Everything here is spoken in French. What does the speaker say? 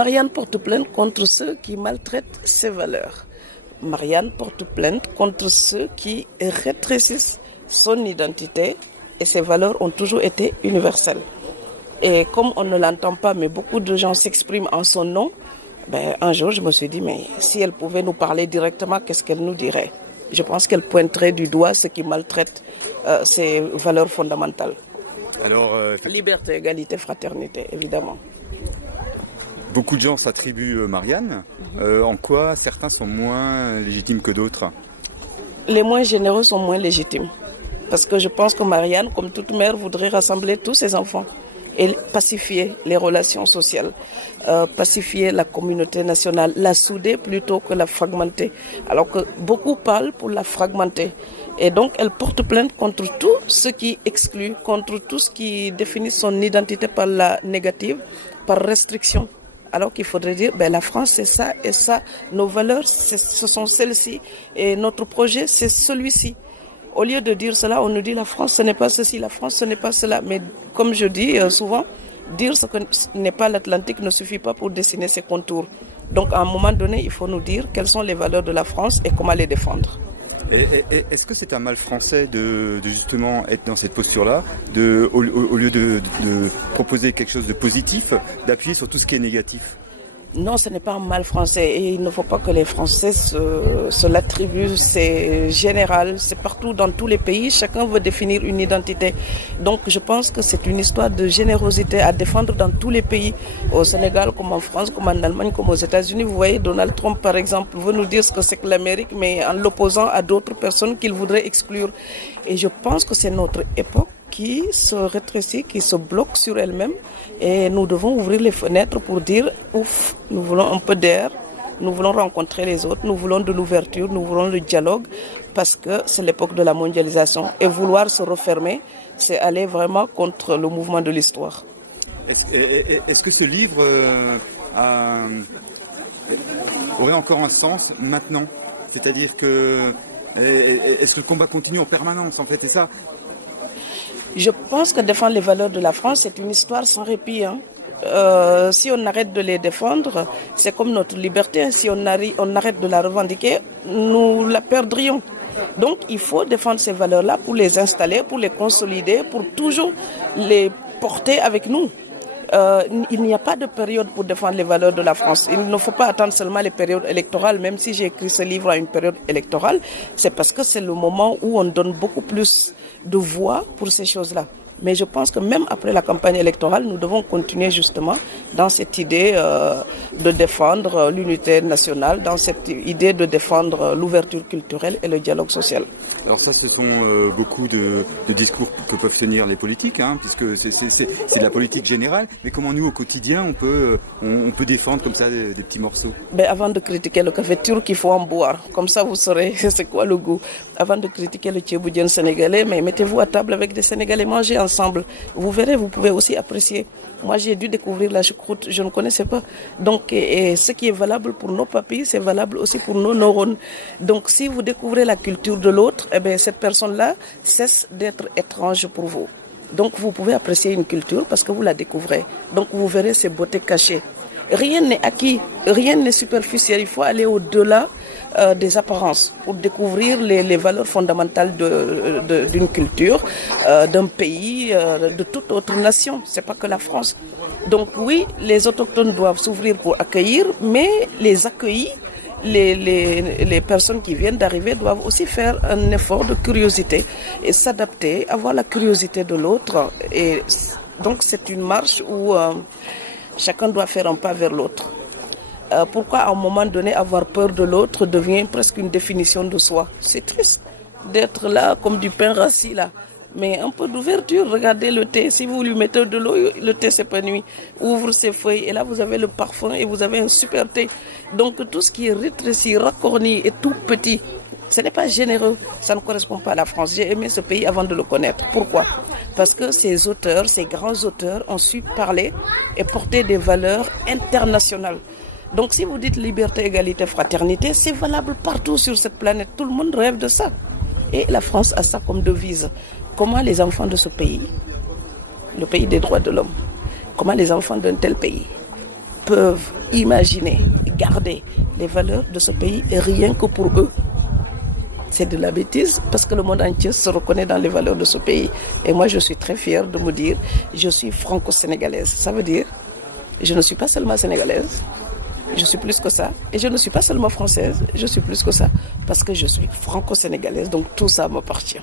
Marianne porte plainte contre ceux qui maltraitent ses valeurs. Marianne porte plainte contre ceux qui rétrécissent son identité et ses valeurs ont toujours été universelles. Et comme on ne l'entend pas, mais beaucoup de gens s'expriment en son nom, un jour je me suis dit, mais si elle pouvait nous parler directement, qu'est-ce qu'elle nous dirait? Je pense qu'elle pointerait du doigt ceux qui maltraitent ces valeurs fondamentales. Alors, Liberté, égalité, fraternité, évidemment. beaucoup de gens s'attribuent Marianne. En quoi certains sont moins légitimes que d'autres? Les moins généreux sont moins légitimes. Parce que je pense que Marianne, comme toute mère, voudrait rassembler tous ses enfants et pacifier les relations sociales, pacifier la communauté nationale, la souder plutôt que la fragmenter. Alors que beaucoup parlent pour la fragmenter. Et donc elle porte plainte contre tout ce qui exclut, contre tout ce qui définit son identité par la négative, par restriction. Alors qu'il faudrait dire, la France c'est ça et ça, nos valeurs ce sont celles-ci et notre projet c'est celui-ci. Au lieu de dire cela, on nous dit la France ce n'est pas ceci, la France ce n'est pas cela. Mais comme je dis souvent, dire ce que n'est pas l'Atlantique ne suffit pas pour dessiner ses contours. Donc à un moment donné, il faut nous dire quelles sont les valeurs de la France et comment les défendre. Est-ce que c'est un mal français de justement être dans cette posture-là, au lieu de proposer quelque chose de positif, d'appuyer sur tout ce qui est négatif? Non, ce n'est pas un mal français et il ne faut pas que les Français se l'attribuent. C'est général, c'est partout dans tous les pays. Chacun veut définir une identité. Donc je pense que c'est une histoire de générosité à défendre dans tous les pays. Au Sénégal, comme en France, comme en Allemagne, comme aux États-Unis. Vous voyez, Donald Trump, par exemple, veut nous dire ce que c'est que l'Amérique, mais en l'opposant à d'autres personnes qu'il voudrait exclure. Et je pense que c'est notre époque qui se rétrécit, qui se bloque sur elle-même. Et nous devons ouvrir les fenêtres pour dire, ouf, nous voulons un peu d'air, nous voulons rencontrer les autres, nous voulons de l'ouverture, nous voulons le dialogue, parce que c'est l'époque de la mondialisation. Et vouloir se refermer, c'est aller vraiment contre le mouvement de l'histoire. Est-ce que ce livre aurait encore un sens maintenant? C'est-à-dire que est-ce que le combat continue en permanence en fait? C'est ça? Je pense que défendre les valeurs de la France, c'est une histoire sans répit. Si on arrête de les défendre, c'est comme notre liberté. Si on arrête de la revendiquer, nous la perdrions. Donc il faut défendre ces valeurs-là pour les installer, pour les consolider, pour toujours les porter avec nous. Il n'y a pas de période pour défendre les valeurs de la France. Il ne faut pas attendre seulement les périodes électorales. Même si j'ai écrit ce livre à une période électorale, c'est parce que c'est le moment où on donne beaucoup plus de voix pour ces choses-là. Mais je pense que même après la campagne électorale, nous devons continuer justement dans cette idée de défendre l'unité nationale, dans cette idée de défendre l'ouverture culturelle et le dialogue social. Alors ça, ce sont beaucoup de discours que peuvent tenir les politiques, puisque c'est de la politique générale. Mais comment nous, au quotidien, on peut défendre comme ça des petits morceaux? Avant de critiquer le café turc, il faut en boire. Comme ça, vous saurez c'est quoi le goût. Avant de critiquer le tchéboudienne sénégalais, mais mettez-vous à table avec des Sénégalais, mangez ensemble. Vous verrez, vous pouvez aussi apprécier. Moi, j'ai dû découvrir la choucroute, je ne connaissais pas. Donc, et ce qui est valable pour nos papilles, c'est valable aussi pour nos neurones. Donc, si vous découvrez la culture de l'autre, cette personne-là cesse d'être étrange pour vous. Donc, vous pouvez apprécier une culture parce que vous la découvrez. Donc, vous verrez ses beautés cachées. Rien n'est acquis, rien n'est superficiel. Il faut aller au-delà des apparences pour découvrir les valeurs fondamentales d'une culture, d'un pays, de toute autre nation. C'est pas que la France. Donc oui, les autochtones doivent s'ouvrir pour accueillir, mais les accueillis, les personnes qui viennent d'arriver doivent aussi faire un effort de curiosité et s'adapter, avoir la curiosité de l'autre. Et donc c'est une marche où chacun doit faire un pas vers l'autre. Pourquoi à un moment donné avoir peur de l'autre devient presque une définition de soi? C'est triste d'être là comme du pain rassis là. Mais un peu d'ouverture, regardez le thé. Si vous lui mettez de l'eau, le thé s'épanouit. Ouvre ses feuilles et là vous avez le parfum et vous avez un super thé. Donc tout ce qui est rétréci, raccorni et tout petit, ce n'est pas généreux, ça ne correspond pas à la France. J'ai aimé ce pays avant de le connaître. Pourquoi? Parce que ces auteurs, ces grands auteurs ont su parler et porter des valeurs internationales. Donc si vous dites liberté, égalité, fraternité, c'est valable partout sur cette planète. Tout le monde rêve de ça. Et la France a ça comme devise. Comment les enfants de ce pays, le pays des droits de l'homme, comment les enfants d'un tel pays peuvent imaginer, garder les valeurs de ce pays et rien que pour eux. C'est de la bêtise parce que le monde entier se reconnaît dans les valeurs de ce pays. Et moi, je suis très fière de me dire, je suis franco-sénégalaise. Ça veut dire, je ne suis pas seulement sénégalaise, je suis plus que ça. Et je ne suis pas seulement française, je suis plus que ça parce que je suis franco-sénégalaise. Donc tout ça m'appartient.